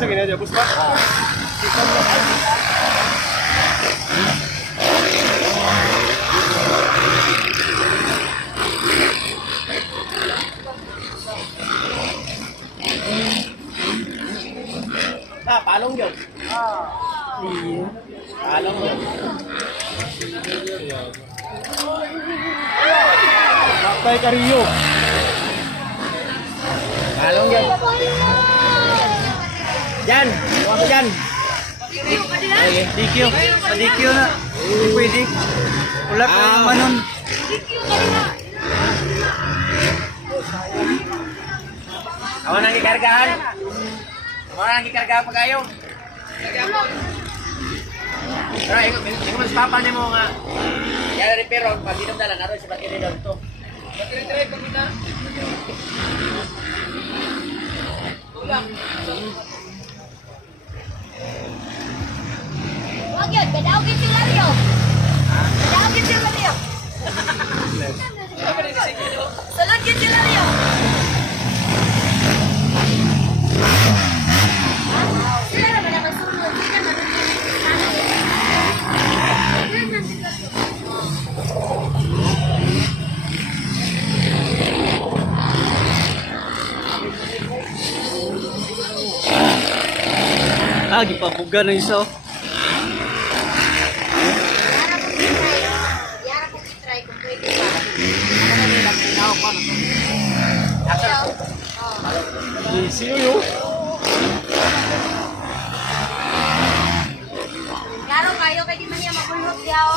sa ginadya, bus ba? Palong yun. Palong yun. Bakbay Kariyo. Palong yun. Yan. Huwag mo dyan. Ay, DQ. Sa DQ na. Hindi pwede. Wala pa naman nun. Ako nang ikargahan. Ako nang ikargahan pa kayo. Pero ikaw mas papal niyo mo nga. Kaya repair pag inom na lang. Naroon si battery doon to. Battery pag ina. Tulang. Wag yun, badawagin sila rin yun. Badawagin sila rin yun. Salagin sila rin yun. Sila naman ang masunod. Sila naman Ah, gipabuga na isa. Yara kong itry kung pwede pa. Easy yun. Yaro kayo, kaya di man niya magulhot yaw.